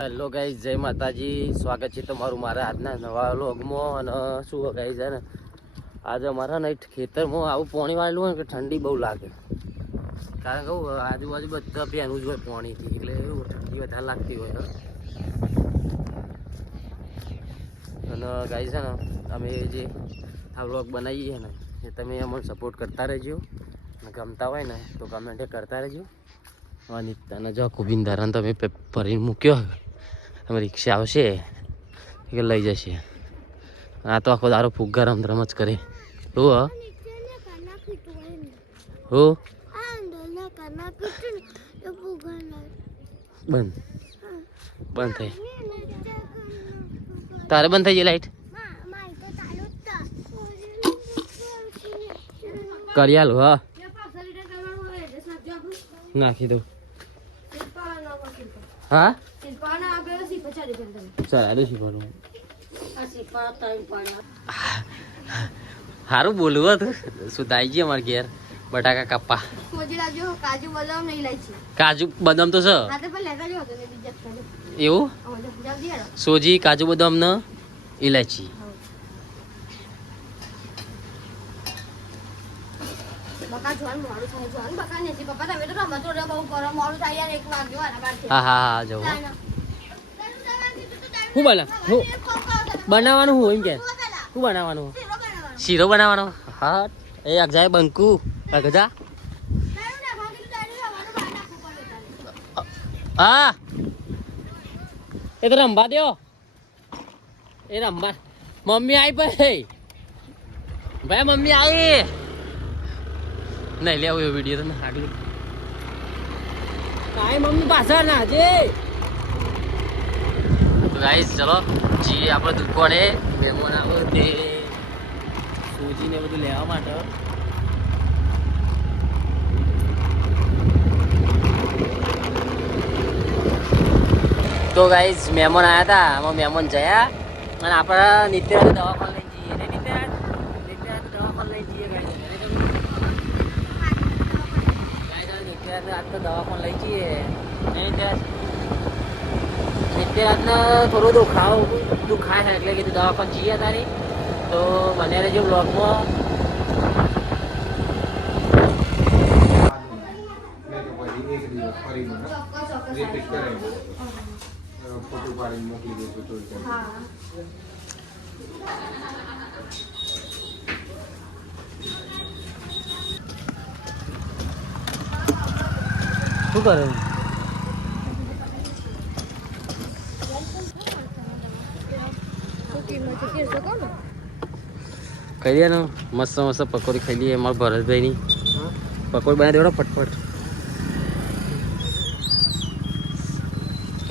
Hello ગાઈ જય માતાજી. સ્વાગત છે તમારું મારા આજના નવા લોગમાં અને શું ગાઈ છે ને? આજે અમારા ને ખેતરમાં આવું પાણી વાળેલું હોય ને કે ઠંડી બહુ લાગે. કારણ કે આજુબાજુ બધા પીવાનું જ હોય પાણીથી. એટલે એવું ઠંડી વધારે લાગતી હોય અને ગાઈઝ છે ને, અમે જે આ વ્લોગ બનાવીએ ને, એ તમે અમને સપોર્ટ કરતા રહેજો. અને ગમતા હોય ને, તો કમેન્ટ કરતા રહેજો. અને જો કુબીન ધારણ તમે ભરીને મૂક્યો રિક્ષા આવશે કે લઈ જશે? આ તો આખો દારો ફુગ્ગા રમ રમ જ કરે. હો. હ. બંધ. બંધ થઈ. તારે બંધ થઈ ગઈ લાઈટ? કરી આલું, હા. નાખી દઉં. હા? આડું શીખવાનું સારું બોલવું હતું શું થાય છે અમારે ઘેર? બટાકા કાપા કાજુ બદામ નહીં કાજુ બદામ તો છે. એવું? સોજી કાજુ બદામ ને ઇલાયચી હા. હા હા જવું શું બના હું બનાવવાનું હું એમ કે. શું બનાવવાનું શીરો બનાવવાનો? હા. એ અગજાય બંકુ. અગજા હા. એ તો રમવા દો એ રમવા મમ્મી આવી ભાઈ ભાઈ, મમ્મી આવી. નહીં લેવું એ વીડિયો તમે આગળ કાંઈ મમ્મી પાછળ ના જે ગાઈસ, ચલો. જી આપણે દુકાને. મહેમાન આવે તે સૂજીને બધું લેવા માટે. તો ગાઈસ, મહેમાન આવ્યા હતા. આમાં મહેમાન જયા. અને આપણે નિત્યરાજ દવાખાને લઈ જઈએ. ને દવાખાને લઈ જઈએ ગાઈસ. આજ તો દવાખાને લઈ જઈએ. ને નિત્યરાજ નિત્યરાજને થોડું દુખાવો દુખાય છે એટલે કીધું દવાખાને જઈએ તારી. તો મને રહેજો બ્લોગમાં ફોટો પાડીને મોકલી દઈશું તો શું કરે? ખાઈ લઈએ ને મસ્ત મસ્ત પકોડી ખાઈ લઈએ મારા ભરતભાઈની. પકોડી બનાવી દેવડો ફટફટ.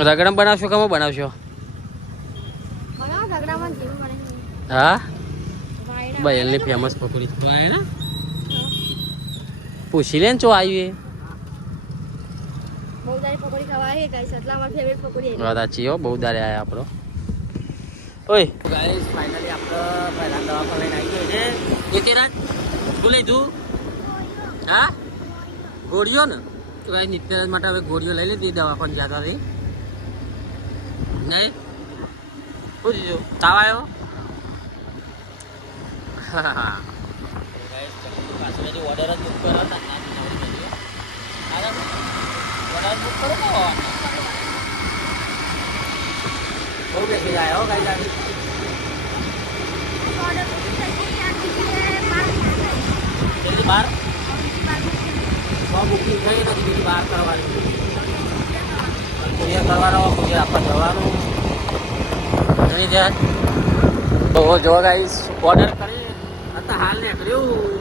રગડમ બનાવશો કે બનાવશો? હા? બયલની ફેમસ પકોડી. તો આય ને? પૂછી લે ને ચો આવ્યું બહુ સારી પકોડી ખાવા આવી ગાઈસ એટલા અમારી ફેવરેટ પકોડી એ. વાત સાચી હો બહુ દારે આયા આપણો. ઓય. ગાઈસ ફાઇનલી આપણે પહેલા દવાખાને લઈને આવી ગયો છે. નિત્યરાજ શું લીધું હા? ગોળીઓ ને? તો ગાઈસ નિત્યરાજ માટે હવે ગોળીઓ લઈ લીધી દવાખાને જતા હતી નહીં શું દીધું તાવ આવ્યો ઓર્ડર જ બુક કરો ઓર્ડર બુક કરો ને બહુ હો ગાડી કેટલી બાર? બુકિંગ થઈ બીજી બાર કરવાની. કુરિયર કરવાનો, કુરિયર આપવા જવાનું. નહીં ધ્યાન તો જો ગાઈસ ઓર્ડર કરી. અત્યારે હાલ નીકળ્યું.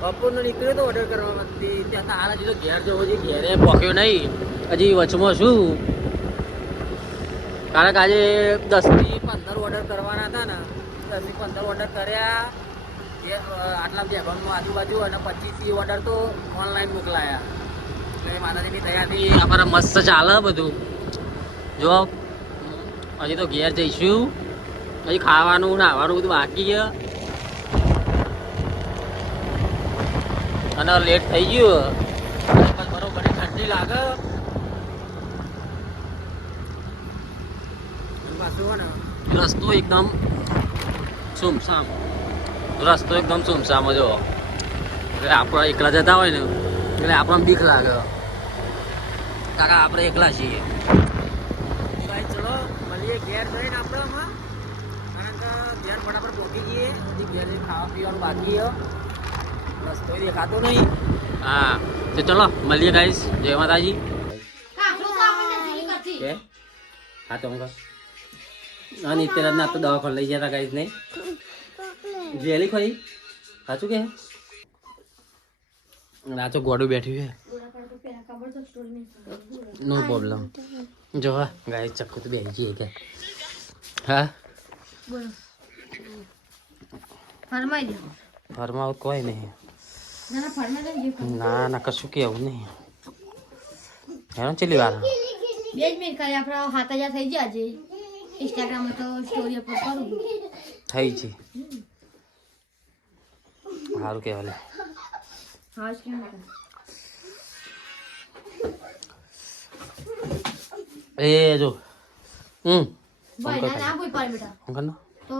બપોરનો નીકળ્યો તો ઓર્ડર કરવા માટે ત્યાં હાલ હજી તો ઘેર જવો છે. ઘેરે પહોંચ્યો નહીં. હજી વચમાં શું કારણ કે આજે દસથી પંદર ઓર્ડર કરવાના હતા ને, દસથી પંદર ઓર્ડર કર્યા. જે આટલા બેગોનમાં આજુબાજુ અને પચીસથી ઓર્ડર તો ઓનલાઈન મોકલાયા. એટલે માતાજીની દયાથી અમારે મસ્ત ચાલે બધું. જો, હજી તો ઘેર જઈશું. હજી ખાવાનું, નાહવાનું બધું બાકી છે. અને લેટ થઈ ગયું. બરોબર ઠંડી લાગે પાછું હોય ને રસ્તો એકદમ સુમસામ. રસ્તો એકદમ સુમસામ જો એટલે આપણે એકલા જતા હોય ને એટલે આપણને બીક લાગે. કાકા આપણે એકલા છીએ. ચલો મળીએ ઘેર જઈને આપણે કારણ કે ઘેર ફટાફટ પહોંચી ઘેર ખાવા પીવાનું બાકી રસ્તો દેખાતો નહીં. હા તો ચલો મળીએ ગાઈશ જય માતાજી. હા તો હા તો હું અને અત્યારે ના તો દવાખાને લઈ જતા ગાઈસ નહીં જેલી ખોઈ? સાચું કે? રાચો ગોડું બેઠ્યું છે. નો પ્રોબ્લેમ જો હા ગાઈસ ચક્કુ તો બેસી જઈએ કે. હા? ફરમાઈ દે ફરમાવ કોઈ નહીં. ના ના કશું કેવું નહીં. હેરો ચેલી વાર બે જ મિનિટ ખાલી આપણે હાથ હજાર થઈ ગયા આજે. ઇન્સ્ટાગ્રામમાં તો સ્ટોરી અપલોડ કરું થઈ છે. સારું કહેવાય લે. હા એ જો હમ. ભાઈ તો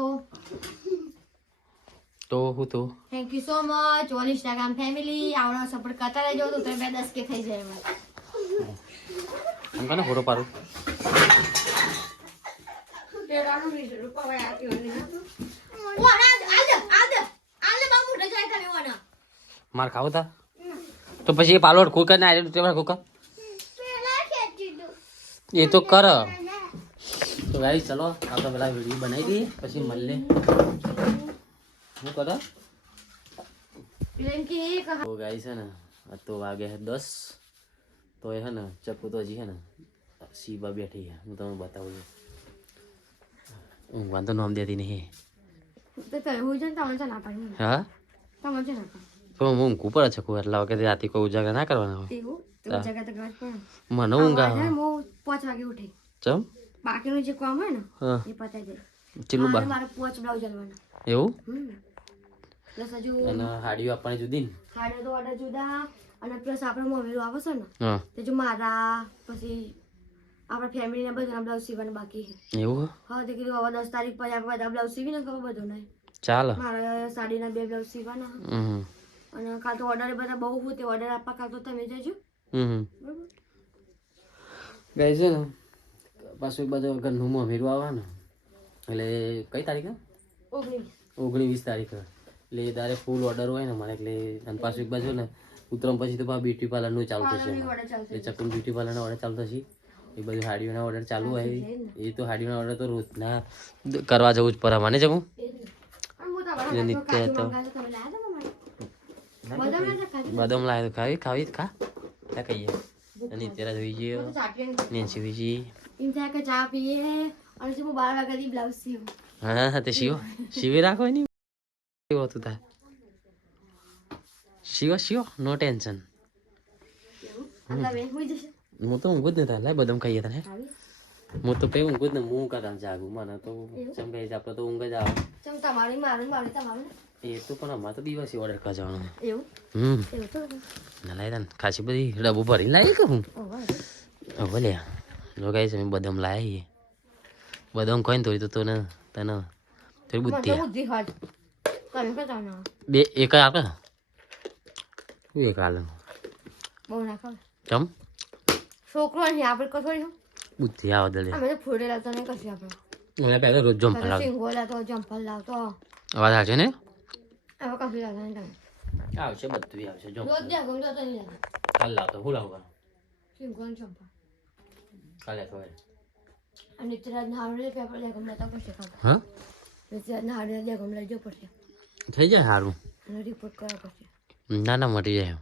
તો હું તો? Thank you so much all Instagram family આવડો સપોર્ટ કરતા રહેજો. તો બે દસ કે થઈ જાય એમાં. હું કર ફોટો પાડું ઓના આલે આલે આલે બા મોઢે જાય તમે ઓના માર ખાવ તા તો પછી એ પાલોડ કુકર ના આરે ટેબલ કુકર એ તો કર તો ગાઈ ચલો આપણે પેલા વીડિયો બનાવી દઈએ પછી મળીએ હું કરો પ્રેમ કે એક તો ગાઈ છે ને આ તો વાગે છે દસ તો એ છે ને ચક્કુ તો હજી છે ને સીબા બેઠી છે હું તમને બતાવું છું ઊંઘવાનું તો નામ દેતી નહીં. તો હું? પણ હું ઊંઘું પડે છે એટલા વખતે રાતે કોઈ ઉજાગર ના કરવાના હોય. મને ઊંઘ આવે. પાંચ વાગે ઉઠી. ચમ? બાકીનું જે કામ હોય ને એ પતાઈ દે. ચેલું બા મારે પાંચ બ્લાઉઝ જલવાના એવું? પ્લસ હજુ અને હાડીઓ આપવાની જુદી ને? ખાડે તો ઓર્ડર જુદા. અને પ્લસ આપણે મમ્મીનું આવે છે ને તે જો મારા પછી આપણા ફેમિલીને બધાના બ્લાઉઝ સીવવાના બાકી છે. એવું હા? તે કીધું હવે દસ તારીખ પછી આપણે બધા બ્લાઉઝ સીવીને ખબર બધું ચાલે. મારા સાડીના બે બ્લાઉઝ સીવાના હમ અને કાલ તો ઓર્ડર બધા બહુ હોય તે ઓર્ડર આપવા કાલ તો તમે જજો. ગઈ છે ને પાછું બધું ઘરનું મમીરું આવે ને એટલે કઈ તારીખે? ઓગણીસ. તારીખે. એટલે તારે ફૂલ ઓર્ડર હોય ને મારે એટલે અને પાછું એક બાજુ ને ઉત્તરમ પછી તો બ્યુટી પાર્લરનું ચાલુ થશે એટલે ચકુન બ્યુટી પાર્લરના ઓર્ડર ચાલુ થશે. એ બધું હાડીઓના ઓર્ડર ચાલુ હોય. એ તો હાડીઓના ઓર્ડર તો રોજના કરવા જવું જ પડે. મને જવું જ. હું જે નિત્ય મારા બદામ લાવે તો ખાવી. ખાવી જ ખા. ત્યાં કહીએ. અને અત્યારે જોઈ જઈએ. હું તો નેન્સી થાય કે ચા પીએ અને હું બાર વાગ્યાથી બ્લાઉઝ સીવું. હા હા તે શિવો. શિવી રાખો એની. કેવું હતું તાર? શિવો શિવો નો ટેન્શન. હોઈ જશે. હું તો ઊંઘું જ નહીં થાય બદામ ખાઈએ તને હું તો કઈ ઊંઘું જ ને હું કદાચ જાગું મને તો એવું? જ આપણે તો ઊંઘ જ આવે ચમ તમારું મારું મારું તમારું એ તો પણ અમારે તો દિવસે ઓર્ડર કરવા જવાનો એવું હમ ના લાય તને ખાસી બધી ડબ્બો ભરીને લાવી કે હું ભલે જો કઈ અમે બદામ લાવીએ બદામ કોઈ થોડી તો તને તને થોડી બુદ્ધિ બે એક આપે એક હાલ બહુ નાખો ચમ છોકરો અહીં આપણે કશો હું. બુદ્ધિ આવો દલે અમે તો ફૂડેલા નહીં કશું આપણે. મને પહેલા રોજ જમ તમે સિંગો લાવતો જમ્પલ લાવતો. અવાજ આવશે ને? હવે કશું લાવતા નહીં તમે. આવશે બધું આવશે જો રોજ દે ગમતો તો નહીં લાવતા. કાલ લાવતો હું લાવું સિંગો ને જમ્પલ કાલે ખબર. અને નિત્યરાજ નાવડે પેપર લે ગમ લેતા પડશે કામ હા? ગમ પડશે. થઈ જાય સારું અને રિપોર્ટ કરવા પડશે. ના ના મટી જાય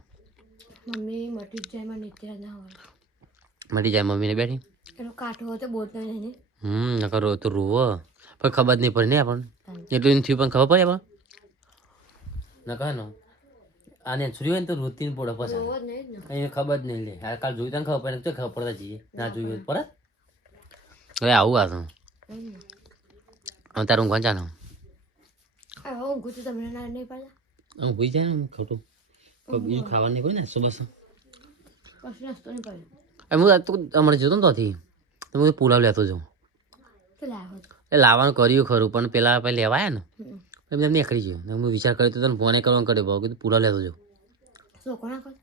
મમ્મી મટી જાય માં નિત્યરાજ ના હાવડે મટી જાય મમ્મીને બેઠી. એનો કાંઠો તો બોલતો નહીં હમ નકર રો તો રૂવો. પણ ખબર નહીં પડે ને આપણને. એટલું થયું પણ ખબર પડે આપણને? નકર કહે આને જોયું હોય ને તો રોતીને પડે પછી ને. કઈ ખબર જ નહીં લે. આ કાલ જોયું તને ખબર પડે. તો ખબર પડતા જઈએ. ના જોયું હોય પડે. હવે આવું આ તો. હવે તારું ઊંઘવા ચાલો? ઊંઘું તમને ના નહીં હું ભૂઈ જાય ને ખોટું. બીજું ખાવાનું નહીં પડે ને સુબહ નાસ્તો નહીં પાડ્યો હું તો હમણાં જતો ને ત્યાંથી તો હું પુલાવ લેતો જાઉં. એ લાવવાનું કર્યું ખરું પણ પેલા પછી લેવાયા ને. એમને એમ નીકળી ગયું. ને હું વિચાર કર્યો તો તને ફોને કરવાનું કર્યો ભાવ કીધું પુલાવ લેતો જો છોકરો ના ખોલ.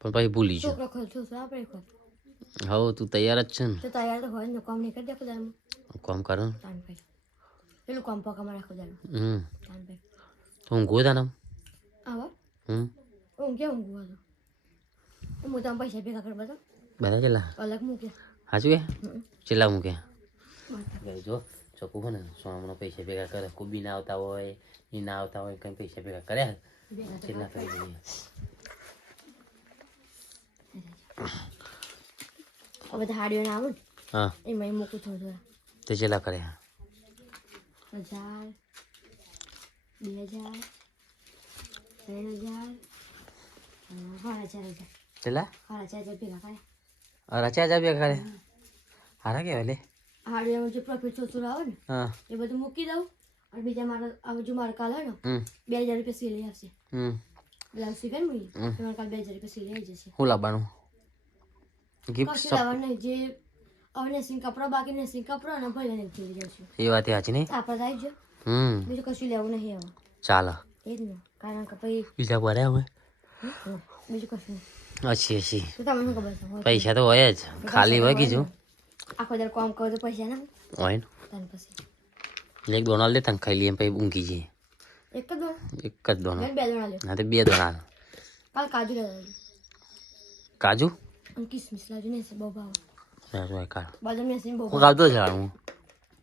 પણ પછી ભૂલી ગયો. હવે તું તૈયાર જ છે ને. તૈયાર તો હોય ને કામ નહીં કરી કામ પેલું કામ પકમાં રાખો હમ. તો હું ગો તાને આવો. હમ. ઊંઘ ક્યાં ઊંઘું હતો હું પૈસા ભેગા કરી બધા બધા કેટલા? અલગ મૂક્યા હાચું કે. મૂક્યા જો ચોખ્ખું હોય ને સોનામાં પૈસા ભેગા કરે. કુબી ના આવતા હોય એ ના આવતા હોય કંઈ પૈસા ભેગા કર્યા કરી. દઈએ? બધા હાડીઓ ના આવું હા. એમાં મૂકું છું થોડા તે કર્યા હજાર બે હજાર ત્રણ હજાર હજાર. છેલ્લા કરે રચ્યા જા ભેગા કર્યા હારા કહેવાય લે હાડીઓમાં જે પ્રોફિટ થોડું આવે ને હા એ બધું મૂકી દઉં અને બીજા મારા આ જો મારા કાલ હોય ને બે હજાર રૂપિયા સિલાઈ આવશે બ્લાઉઝ શીખે ને મારા એમાં કાલ બે હજાર રૂપિયા સિલાઈ આવી જશે હું લાવવાનું ગિફ્ટ કશું લાવવાનું નહીં જે હવે નેસિંગ કપડા બાકી નેસિંગ કપડા અને ભલે ને થઈ જશું એ વાત સાચી નહીં આપણે આવી જો હમ બીજું કશું લેવું નહીં હવે ચાલો એ જ ને કારણ કે પછી બીજા પડ્યા હોય બીજું કશું નહીં અછી અછી પૈસા તો હોય જ. ખાલી હોય કીધું. આખો દર કામ કરો તો પૈસા ના હોય ને. એક ડોનાલ લે તને ખાઈ લઈએ પછી ઊંઘી જઈએ. એક જ દો એક જ ડોનાલ બે જણા લે. ના તો બે ડોનાલ કાલ કાજુ લેવા કાજુ? અને કિસમિસ લાવજો ને બહુ ભાવ. કાલ. બદામ ને બહુ કાલ તો આવતો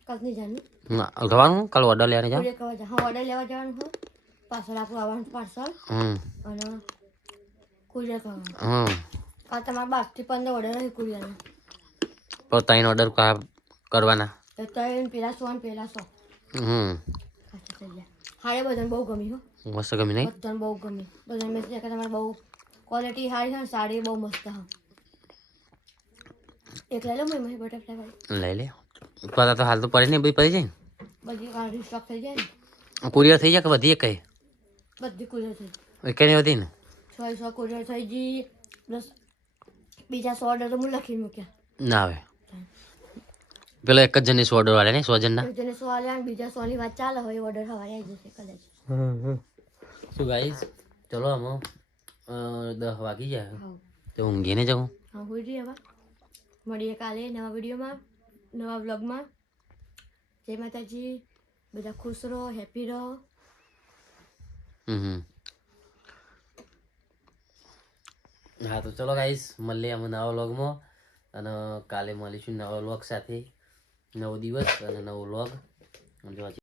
કાલ નહીં જાણું ના જવાનું કાલ ઓર્ડર લેવા જાવ કુરિયર જા હા ઓર્ડર લેવા જવાનું પાર્સલ આપણું આવવાનું પાર્સલ. હમ. અને કુરિયર કરવાનું હમ કાલ તમારે બારથી પંદર ઓર્ડર હોય કુરિયરના પણ ત્રણ ઓર્ડર કરવાના તો ત્રણ પેલા સો ને પેલા સો હમ ખાસા થઈ ગયા હારે બધાને બહુ ગમી હો મસ્ત ગમી નહીં બધાને બહુ ગમી બધાને મેં કે તમારે બહુ ક્વોલિટી સારી છે ને સાડી બહુ મસ્ત હા એક લઈ લો મેં બટરફ્લાય વાળી લઈ લે પતા તો હાલ તો પડે નહીં બધી પડી જાય બધી કાઢી સ્ટોક થઈ જાય ને ને કુરિયર થઈ જાય કે વધી કઈ બધી કુરિયર થઈ કઈ નહીં વધી ને છ સો કુરિયર થઈ ગઈ પ્લસ બીજા સો ઓર્ડર તો હું લખી મૂક્યા. ના આવે. પેલા એક જ જણની સો ઓર્ડર વાળા ને સો જણના એક જણે સો બીજા સો ની વાત ચાલે હોય ઓર્ડર સવારે આવી જશે કદાચ. શું ગાઈસ ચલો આમાં દસ વાગી જાય હા. તો ઊંઘીને જાઉં? હા હોય જઈએ હવે. મળીએ કાલે નવા વિડીયોમાં નવા વ્લોગમાં. જય માતાજી. બધા ખુશ રહો હેપી રહો. હમ હમ. હા, તો ચલો ગાઈસ મળીએ અમે નવા વ્લોગમાં. અને કાલે મળીશું નવા વ્લોગ સાથે. નવો દિવસ અને નવો વ્લોગ. જો